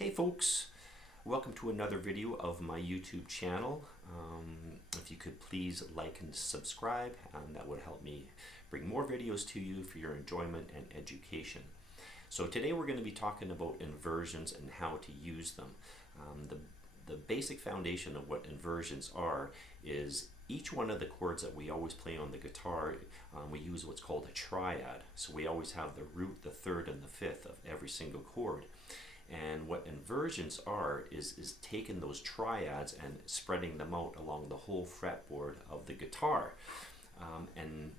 Hey folks, welcome to another video of my YouTube channel. If you could please like and subscribe, that would help me bring more videos to you for your enjoyment and education. So today we're going to be talking about inversions and how to use them. The basic foundation of what inversions are is each one of the chords that we always play on the guitar, we use what's called a triad. So we always have the root, the third, and the fifth of every single chord. And what inversions are is taking those triads and spreading them out along the whole fretboard of the guitar. And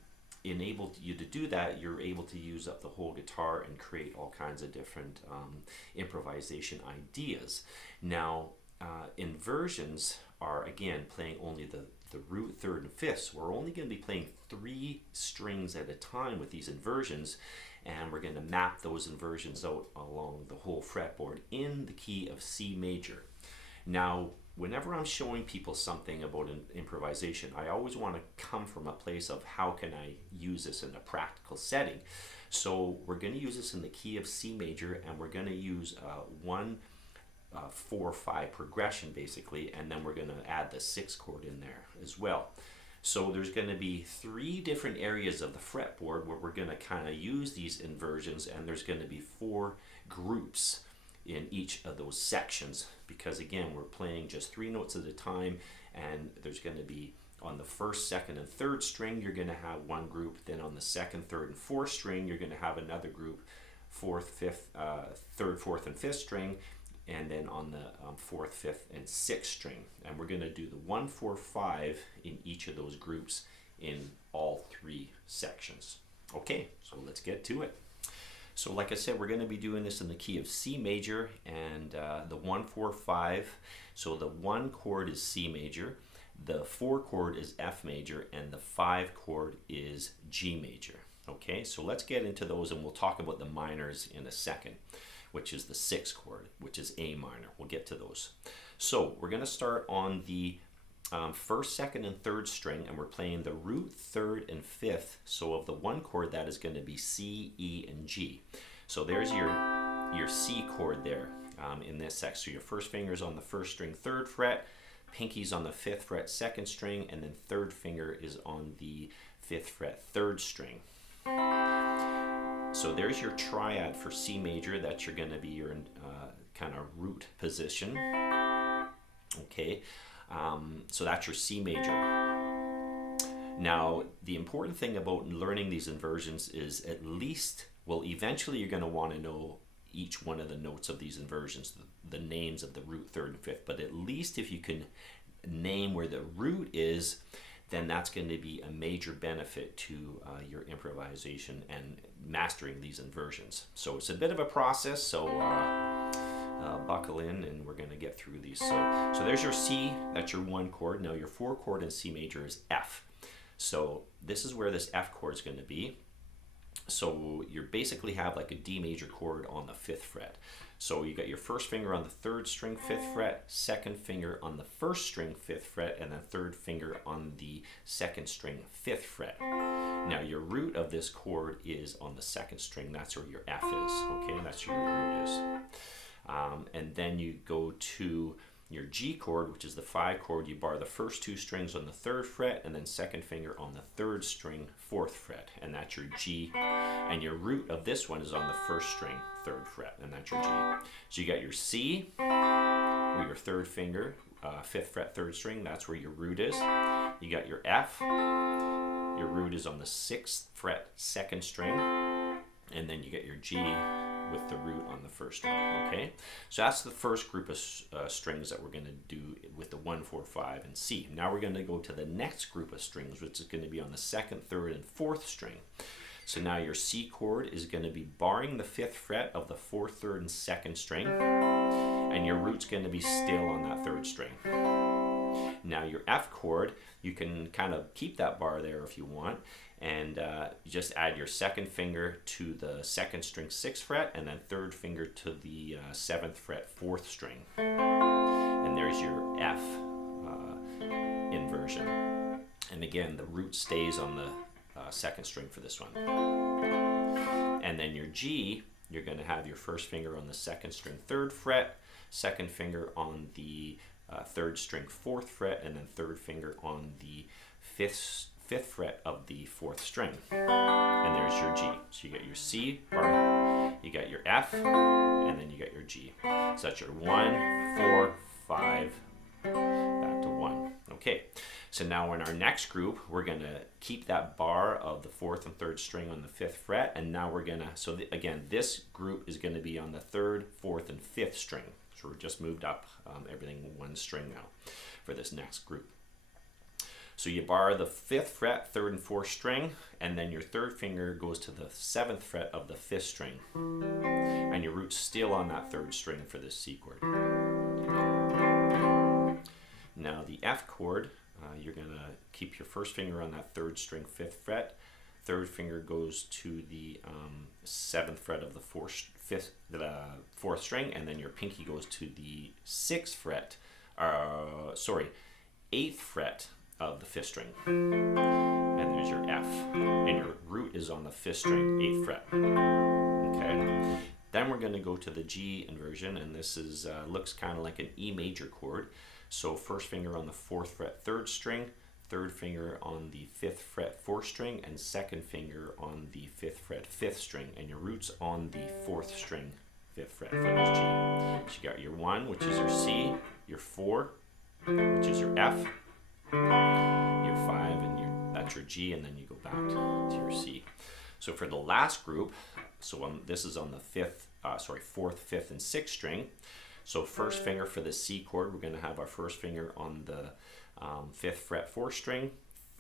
enabled you to do that, you're able to use up the whole guitar and create all kinds of different improvisation ideas. Now, inversions are, again, playing only the root, third, and fifth. So we're only going to be playing 3 strings at a time with these inversions, and we're going to map those inversions out along the whole fretboard in the key of C major. Now, whenever I'm showing people something about an improvisation, I always want to come from a place of how can I use this in a practical setting. So we're going to use this in the key of C major, and we're going to use 1, 4, 5 progression basically, and then we're going to add the 6th chord in there as well. So there's going to be 3 different areas of the fretboard where we're going to kind of use these inversions, and there's going to be 4 groups in each of those sections, because again, we're playing just 3 notes at a time, and there's going to be on the 1st, 2nd, and 3rd string you're going to have one group, then on the 2nd, 3rd, and 4th string you're going to have another group, 4th, 5th, 3rd, 4th, and 5th string, and then on the 4th, 5th, and 6th string. And we're going to do the 1, 4, 5 in each of those groups in all 3 sections. Okay, so let's get to it. So like I said, we're going to be doing this in the key of C major, and the 1, 4, 5. So the 1 chord is C major, the 4 chord is F major, and the 5 chord is G major. Okay, so let's get into those, and we'll talk about the minors in a second, which is the 6th chord, which is A minor. We'll get to those. So we're going to start on the 1st, 2nd, and 3rd string, and we're playing the root, 3rd, and 5th. So of the 1 chord, that is going to be C, E, and G. So there's your C chord there in this section. So your first finger is on the 1st string, 3rd fret, pinky's on the 5th fret, 2nd string, and then 3rd finger is on the 5th fret, 3rd string. So there's your triad for C major. That's going to be your kind of root position. Okay, so that's your C major. Now, the important thing about learning these inversions is at least, well, eventually you're going to want to know each one of the notes of these inversions, the names of the root, 3rd, and 5th. But at least if you can name where the root is, then that's going to be a major benefit to your improvisation and mastering these inversions. So it's a bit of a process, so buckle in and we're going to get through these. So there's your C, that's your 1 chord. Now your 4 chord in C major is F. So this is where this F chord is going to be. So you basically have like a D major chord on the 5th fret. So you got your 1st finger on the 3rd string, 5th fret, 2nd finger on the 1st string, 5th fret, and then 3rd finger on the 2nd string, 5th fret. Now your root of this chord is on the 2nd string. That's where your F is. Okay, that's where your root is. And then you go to your G chord, which is the 5 chord. You bar the first 2 strings on the 3rd fret, and then 2nd finger on the 3rd string, 4th fret, and that's your G. And your root of this one is on the 1st string, 3rd fret, and that's your G. So you got your C, or your 3rd finger, 5th fret, 3rd string. That's where your root is. You got your F. Your root is on the 6th fret, 2nd string, and then you get your G with the root on the 1st string. Okay, so that's the first group of strings that we're going to do with the 1, 4, 5, and C. Now we're going to go to the next group of strings, which is going to be on the 2nd, 3rd, and 4th string. So now your C chord is going to be barring the 5th fret of the 4th, 3rd, and 2nd string, and your root's going to be still on that 3rd string. Now your F chord, you can kind of keep that bar there if you want, and you just add your 2nd finger to the 2nd string, 6th fret, and then 3rd finger to the 7th fret, 4th string. And there's your F inversion. And again, the root stays on the 2nd string for this one. And then your G, you're going to have your 1st finger on the 2nd string, 3rd fret, second finger on the third string 4th fret, and then third finger on the fifth fret of the 4th string. And there's your G. So you got your C, or you got your F, and then you got your G. So that's your 1, 4, 5, back to 1. Okay, so now in our next group, we're going to keep that bar of the 4th and 3rd string on the 5th fret, and now we're going to, so again, this group is going to be on the 3rd, 4th, and 5th string. So we're just moved up everything 1 string now for this next group. So you bar the 5th fret, 3rd and 4th string, and then your 3rd finger goes to the 7th fret of the 5th string. And your root's still on that 3rd string for this C chord. Now the F chord, you're going to keep your 1st finger on that 3rd string, 5th fret. 3rd finger goes to the 7th fret of the 4th string, and then your pinky goes to the 6th fret, 8th fret of the 5th string. And there's your F. And your root is on the 5th string, 8th fret. Okay. Then we're going to go to the G inversion, and this is looks kind of like an E major chord. So 1st finger on the 4th fret, 3rd string, 3rd finger on the 5th fret, 4th string, and 2nd finger on the 5th fret, 5th string. And your root's on the 4th string, 5th fret for this G. So you got your 1, which is your C, your 4, which is your F, your 5, and that's your G, and then you go back to your C. So for the last group, so this is on the 4th, 5th, and 6th string. So 1st finger for the C chord, we're going to have our 1st finger on the 5th fret, 4th string.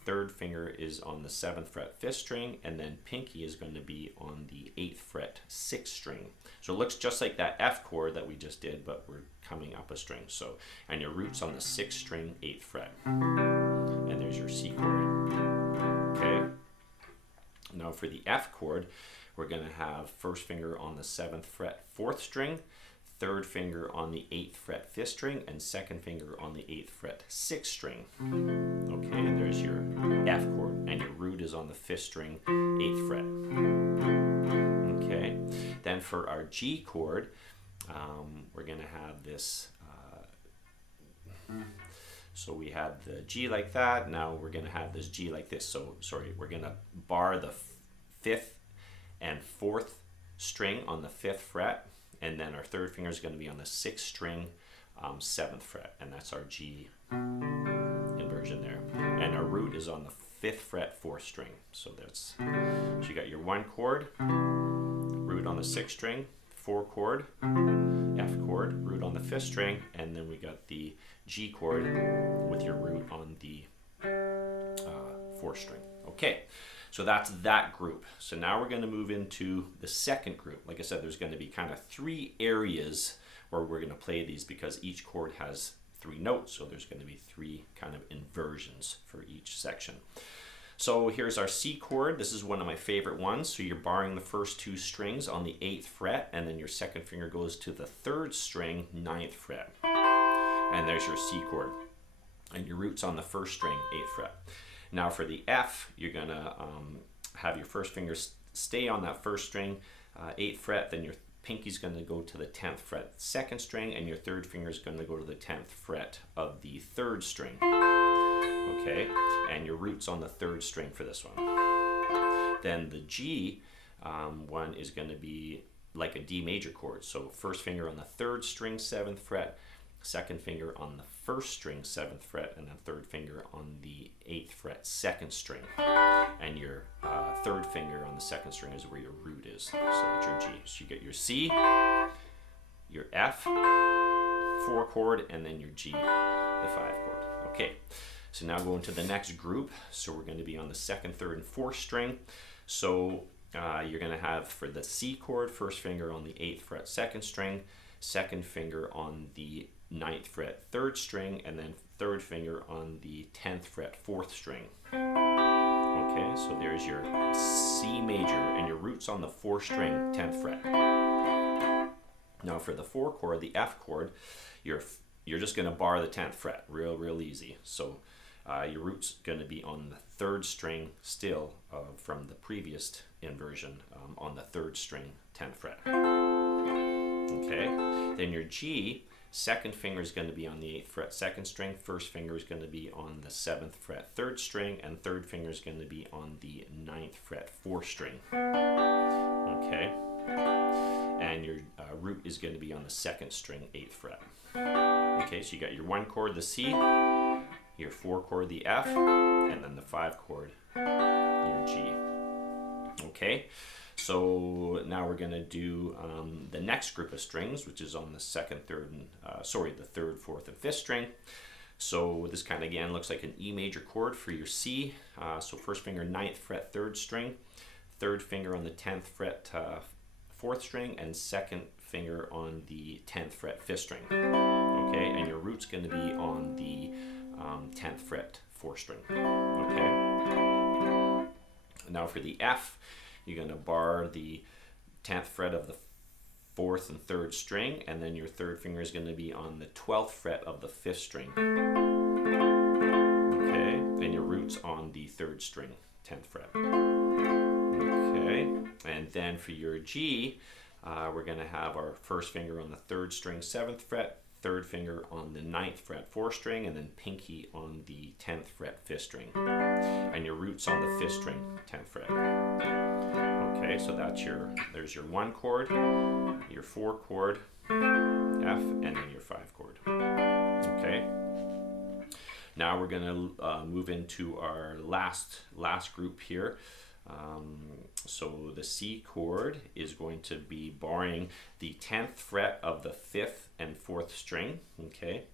3rd finger is on the 7th fret, 5th string, and then pinky is going to be on the 8th fret, 6th string. So it looks just like that F chord that we just did, but we're coming up a string. So, and your root's on the 6th string, 8th fret. And there's your C chord. Okay. Now for the F chord, we're going to have 1st finger on the 7th fret, 4th string, 3rd finger on the 8th fret, 5th string, and 2nd finger on the 8th fret, 6th string. Okay, and there's your F chord, and your root is on the 5th string, 8th fret. Okay, then for our G chord, we're going to have this, so we had the G like that, now we're going to have this G like this. So, sorry, we're going to bar the 5th and 4th string on the 5th fret, and then our 3rd finger is going to be on the 6th string, 7th fret, and that's our G inversion there. And our root is on the 5th fret, 4th string. So you got your 1 chord, root on the 6th string, 4 chord, F chord, root on the 5th string, and then we got the G chord with your root on the 4th string. Okay. So that's that group. So now we're going to move into the second group. Like I said, there's going to be kind of 3 areas where we're going to play these because each chord has 3 notes. So there's going to be 3 kind of inversions for each section. So here's our C chord. This is one of my favorite ones. So you're barring the first 2 strings on the 8th fret, and then your 2nd finger goes to the 3rd string, 9th fret. And there's your C chord. And your root's on the 1st string, 8th fret. Now for the F, you're going to have your 1st finger stay on that 1st string, 8th fret, then your pinky's going to go to the 10th fret, 2nd string, and your 3rd finger is going to go to the 10th fret of the 3rd string. Okay, and your root's on the 3rd string for this one. Then the G one is going to be like a D major chord. So 1st finger on the 3rd string, 7th fret, 2nd finger on the 1st string, 7th fret, and then 3rd finger on the 8th fret, 2nd string. And your 3rd finger on the 2nd string is where your root is. So that's your G. So you get your C, your F, 4 chord, and then your G, the 5 chord. Okay, so now going to the next group. So we're going to be on the 2nd, 3rd, and 4th string. So you're going to have for the C chord, 1st finger on the 8th fret, 2nd string, 2nd finger on the 9th fret, 3rd string, and then 3rd finger on the 10th fret, 4th string. Okay, so there's your C major, and your root's on the 4th string, 10th fret. Now for the 4 chord, the F chord, you're just going to bar the 10th fret, real easy. So your root's going to be on the 3rd string still from the previous inversion on the 3rd string, 10th fret. Okay, then your G, second finger is going to be on the 8th fret 2nd string, first finger is going to be on the 7th fret 3rd string, and third finger is going to be on the 9th fret 4th string. Okay, and your root is going to be on the 2nd string 8th fret. Okay, so you got your 1 chord, the C, your 4 chord, the F, and then the 5 chord, your G. Okay, so now we're going to do the next group of strings, which is on the 2nd, 3rd, and the 3rd, 4th, and 5th string. So this kind of again looks like an E major chord for your C. So first finger 9th fret 3rd string, third finger on the 10th fret 4th string, and second finger on the 10th fret 5th string. Okay, and your root's going to be on the 10th fret 4th string. Okay. Now for the F, you're going to bar the 10th fret of the 4th and 3rd string, and then your third finger is going to be on the 12th fret of the 5th string. Okay, and your root's on the 3rd string, 10th fret. Okay, and then for your G, we're going to have our first finger on the 3rd string, 7th fret, third finger on the 9th fret 4th string, and then pinky on the 10th fret 5th string. And your root's on the 5th string, 10th fret. Okay, so there's your 1 chord, your 4 chord, F, and then your 5 chord. Okay. Now we're going to move into our last group here. So the C chord is going to be barring the 10th fret of the 5th and 4th string, okay?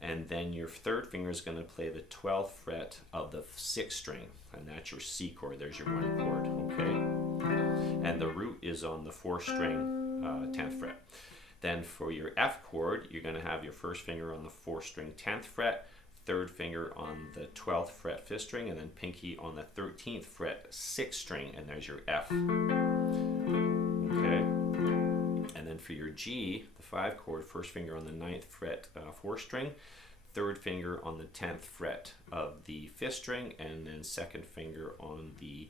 And then your third finger is going to play the 12th fret of the 6th string, and that's your C chord. There's your 1 chord, okay? And the root is on the 4th string, 10th fret. Then for your F chord, you're going to have your first finger on the 4th string, 10th fret, third finger on the 12th fret 5th string, and then pinky on the 13th fret 6th string, and there's your F. Okay. And then for your G, the 5 chord, first finger on the 9th fret 4th string, third finger on the 10th fret of the 5th string, and then second finger on the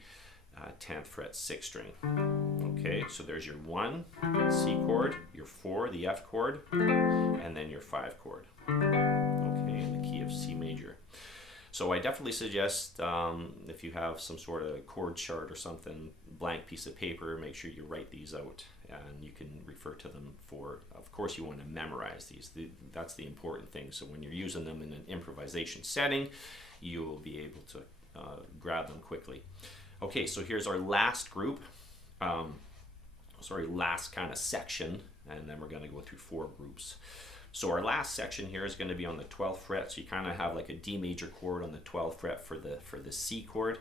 10th fret 6th string. Okay, so there's your 1 C chord, your 4 the F chord, and then your 5 chord. Okay, in the key of C major. So I definitely suggest if you have some sort of chord chart or something, blank piece of paper, make sure you write these out, and you can refer to them for, of course you want to memorize these. That's the important thing. So when you're using them in an improvisation setting, you will be able to grab them quickly. Okay, so here's our last group, last kind of section, and then we're going to go through 4 groups. So our last section here is going to be on the 12th fret, so you kind of have like a D major chord on the 12th fret for the C chord.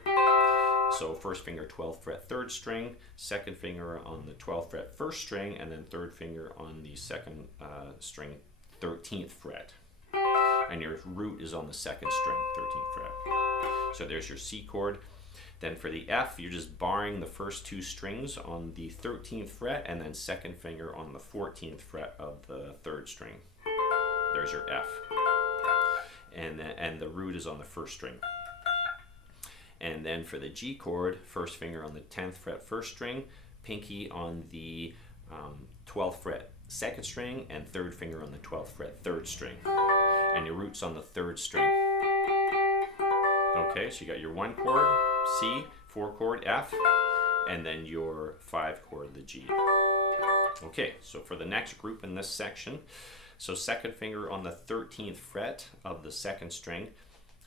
So first finger 12th fret 3rd string, second finger on the 12th fret 1st string, and then third finger on the 2nd string 13th fret. And your root is on the 2nd string, 13th fret. So there's your C chord. Then for the F, you're just barring the first 2 strings on the 13th fret, and then second finger on the 14th fret of the 3rd string. There's your F. And the root is on the 1st string. And then for the G chord, first finger on the 10th fret 1st string, pinky on the 12th fret 2nd string, and third finger on the 12th fret 3rd string. And your root's on the 3rd string. Okay, so you got your 1 chord, C, 4 chord, F, and then your 5 chord, the G. Okay, so for the next group in this section, so second finger on the 13th fret of the 2nd string,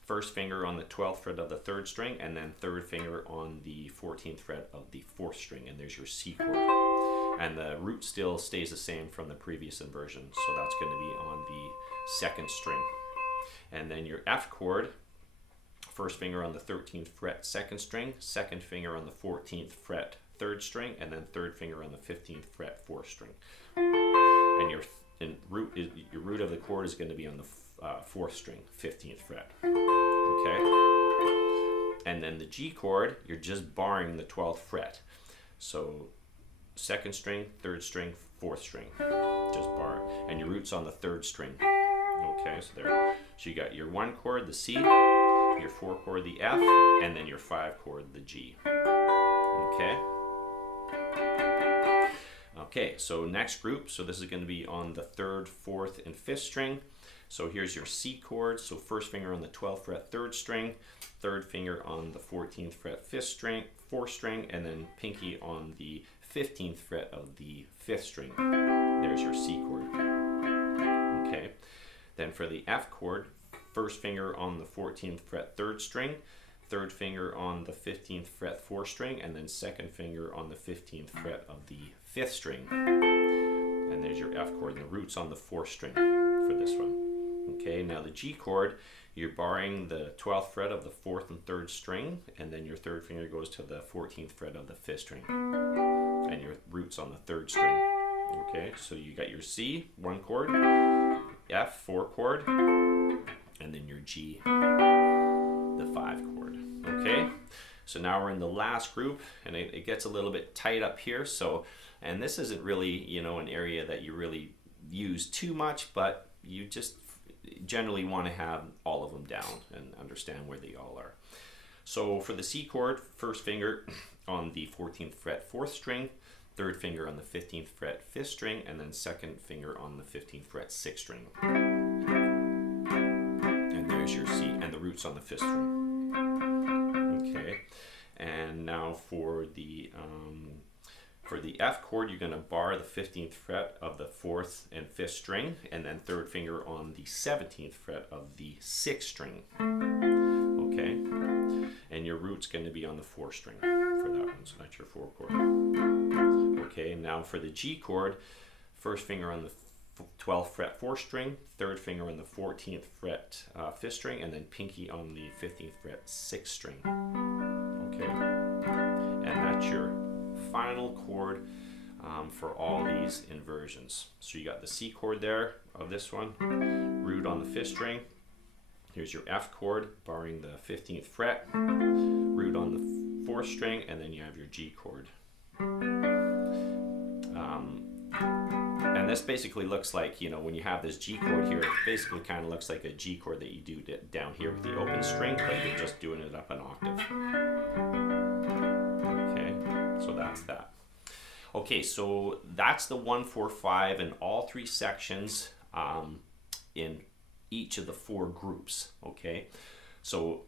first finger on the 12th fret of the 3rd string, and then third finger on the 14th fret of the 4th string, and there's your C chord. And the root still stays the same from the previous inversion, so that's going to be on the 2nd string. And then your F chord, first finger on the 13th fret 2nd string, second finger on the 14th fret 3rd string, and then third finger on the 15th fret 4th string. And your root of the chord is going to be on the 4th string, 15th fret. Okay? And then the G chord, you're just barring the 12th fret. So 2nd string, 3rd string, 4th string. Just bar. And your root's on the 3rd string. Okay, so there. So you got your 1 chord, the C, your 4 chord, the F, and then your 5 chord, the G. Okay? Okay, so next group, so this is going to be on the 3rd, 4th, and 5th string. So here's your C chord, so first finger on the 12th fret, 3rd string, third finger on the 14th fret, 5th string, 4th string, and then pinky on the 15th fret of the 5th string. There's your C chord. Okay, then for the F chord, first finger on the 14th fret, 3rd string, third finger on the 15th fret, 4th string, and then second finger on the 15th fret of the 5th string. And there's your F chord, and the root's on the 4th string for this one. Okay, now the G chord, you're barring the 12th fret of the 4th and 3rd string, and then your third finger goes to the 14th fret of the 5th string. And your root's on the 3rd string. Okay, so you got your C, 1 chord, F, 4 chord, and then your G, the 5 chord. Okay, so now we're in the last group, and it gets a little bit tight up here. So, and this isn't really, you know, an area that you really use too much, but you just generally want to have all of them down and understand where they all are. So for the C chord, first finger on the 14th fret, 4th string, third finger on the 15th fret, 5th string, and then second finger on the 15th fret, 6th string. And there's your C, and the root's on the 5th string. Okay, and now for the F chord, you're going to bar the 15th fret of the 4th and 5th string, and then third finger on the 17th fret of the 6th string. Okay, and your root's going to be on the 4th string for that one, so that's your 4 chord. Okay, now for the G chord, first finger on the 12th fret, 4th string, third finger on the 14th fret, 5th string, and then pinky on the 15th fret, 6th string. Okay, and that's your final chord for all these inversions. So you got the C chord there of this one, root on the 5th string. Here's your F chord, barring the 15th fret, root on the 4th string, and then you have your G chord. And this basically looks like, you know, when you have this G chord here, it basically kind of looks like a G chord that you do down here with the open string, but you're just doing it up an octave. Okay, so that's that. Okay, so that's the 1-4-5 in all 3 sections in each of the 4 groups. Okay, so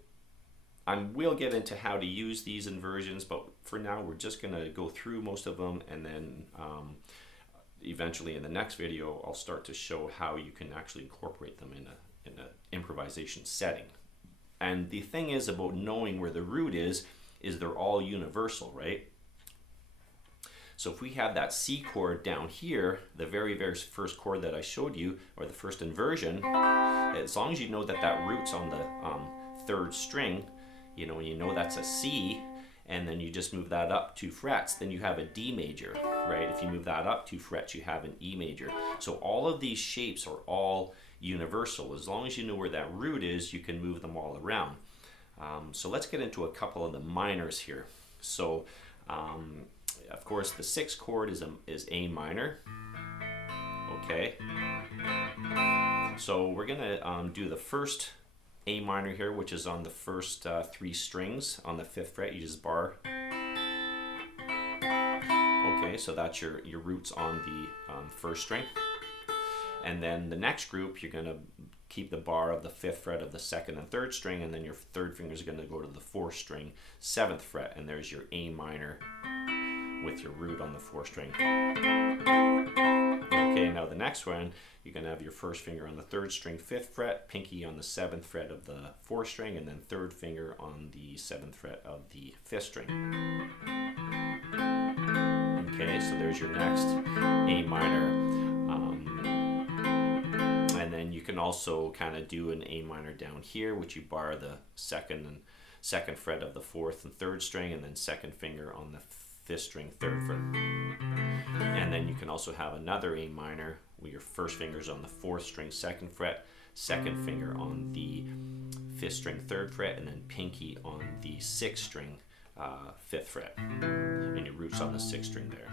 we'll get into how to use these inversions, but for now we're just going to go through most of them, and then eventually in the next video I'll start to show how you can actually incorporate them in an improvisation setting. And the thing is about knowing where the root is they're all universal, right? So if we have that C chord down here, the very first chord that I showed you, or the first inversion, as long as you know that that root's on the 3rd string, you know, when you know that's a C, and then you just move that up 2 frets, then you have a D major, right? If you move that up 2 frets, you have an E major. So all of these shapes are all universal. As long as you know where that root is, you can move them all around. So let's get into a couple of the minors here. So of course the 6th chord is A minor. Okay, so we're gonna do the first A minor here, which is on the first 3 strings on the 5th fret. You just bar. Okay, so that's your roots on the 1st string. And then the next group, you're gonna keep the bar of the 5th fret of the 2nd and 3rd string, and then your third finger is gonna go to the 4th string, 7th fret, and there's your A minor with your root on the 4th string. Okay, now the next one, you're going to have your first finger on the 3rd string, 5th fret, pinky on the 7th fret of the 4th string, and then third finger on the 7th fret of the 5th string. Okay, so there's your next A minor. And then you can also kind of do an A minor down here, which you bar the 2nd fret of the 4th and 3rd string, and then second finger on the 5th string, 3rd fret. And then you can also have another A minor where your first finger's on the 4th string, 2nd fret, second finger on the 5th string, 3rd fret, and then pinky on the 6th string, 5th fret. And your root's on the 6th string there.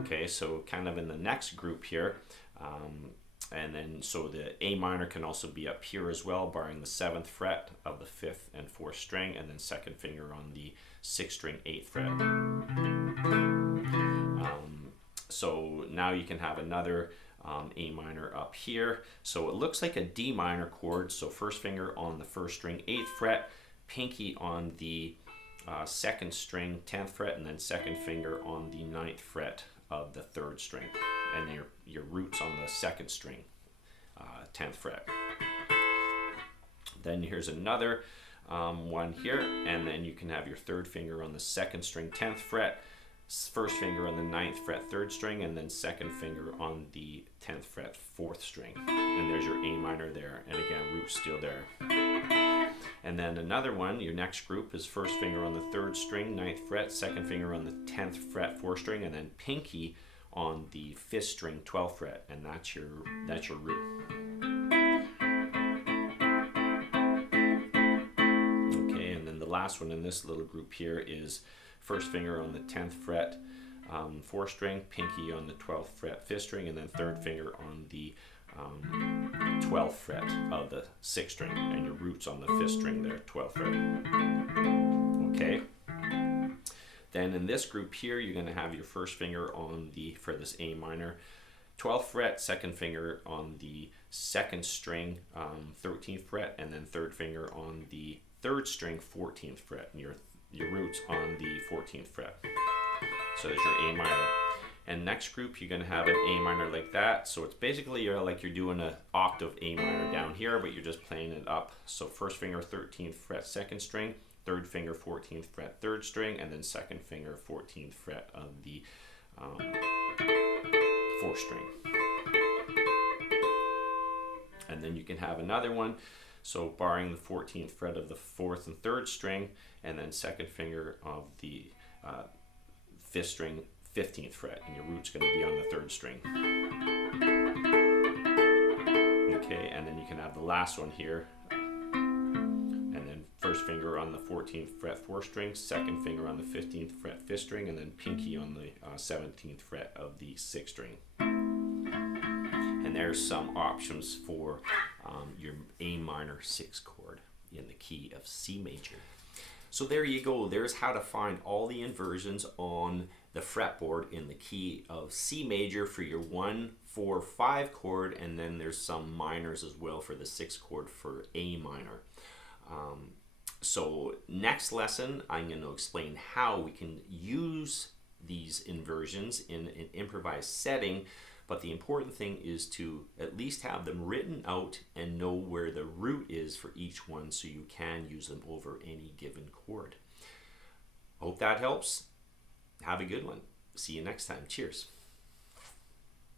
Okay, so kind of in the next group here, and then so the A minor can also be up here as well, barring the 7th fret of the 5th and 4th string, and then second finger on the 6th string, 8th fret. So now you can have another A minor up here. So it looks like a D minor chord. So first finger on the first string, 8th fret, pinky on the second string, 10th fret, and then second finger on the 9th fret of the 3rd string, and your roots on the 2nd string, 10th fret. Then here's another one here, and then you can have your 3rd finger on the 2nd string, 10th fret, first finger on the 9th fret, 3rd string, and then 2nd finger on the 10th fret, 4th string. And there's your A minor there, and again, root's still there. And then another one, your next group is first finger on the 3rd string, 9th fret, 2nd finger on the 10th fret, 4th string, and then pinky on the 5th string, 12th fret, and that's your root. Okay, and then the last one in this little group here is first finger on the 10th fret, 4th string, pinky on the 12th fret, 5th string, and then 3rd finger on the 12th fret of the 6th string, and your roots on the 5th string there, 12th fret. Okay. Then in this group here, you're going to have your first finger on the, for this A minor, 12th fret, 2nd finger on the 2nd string, 13th fret, and then 3rd finger on the 3rd string, 14th fret, and your roots on the 14th fret. So there's your A minor. And next group, you're going to have an A minor like that. So it's basically like you're doing an octave A minor down here, but you're just playing it up. So first finger, 13th fret, 2nd string, 3rd finger, 14th fret, 3rd string, and then 2nd finger, 14th fret of the 4th string. And then you can have another one. So barring the 14th fret of the 4th and 3rd string, and then 2nd finger of the 5th string, 15th fret, and your root's going to be on the 3rd string. Okay, and then you can have the last one here, and then first finger on the 14th fret, 4th string, 2nd finger on the 15th fret, 5th string, and then pinky on the 17th fret of the 6th string. And there's some options for your A minor 6 chord in the key of C major. So there you go. There's how to find all the inversions on the fretboard in the key of C major for your 1, 4, 5 chord, and then there's some minors as well for the 6th chord for A minor. So next lesson, I'm going to explain how we can use these inversions in an improvised setting, but the important thing is to at least have them written out and know where the root is for each one so you can use them over any given chord. Hope that helps. Have a good one. See you next time. Cheers.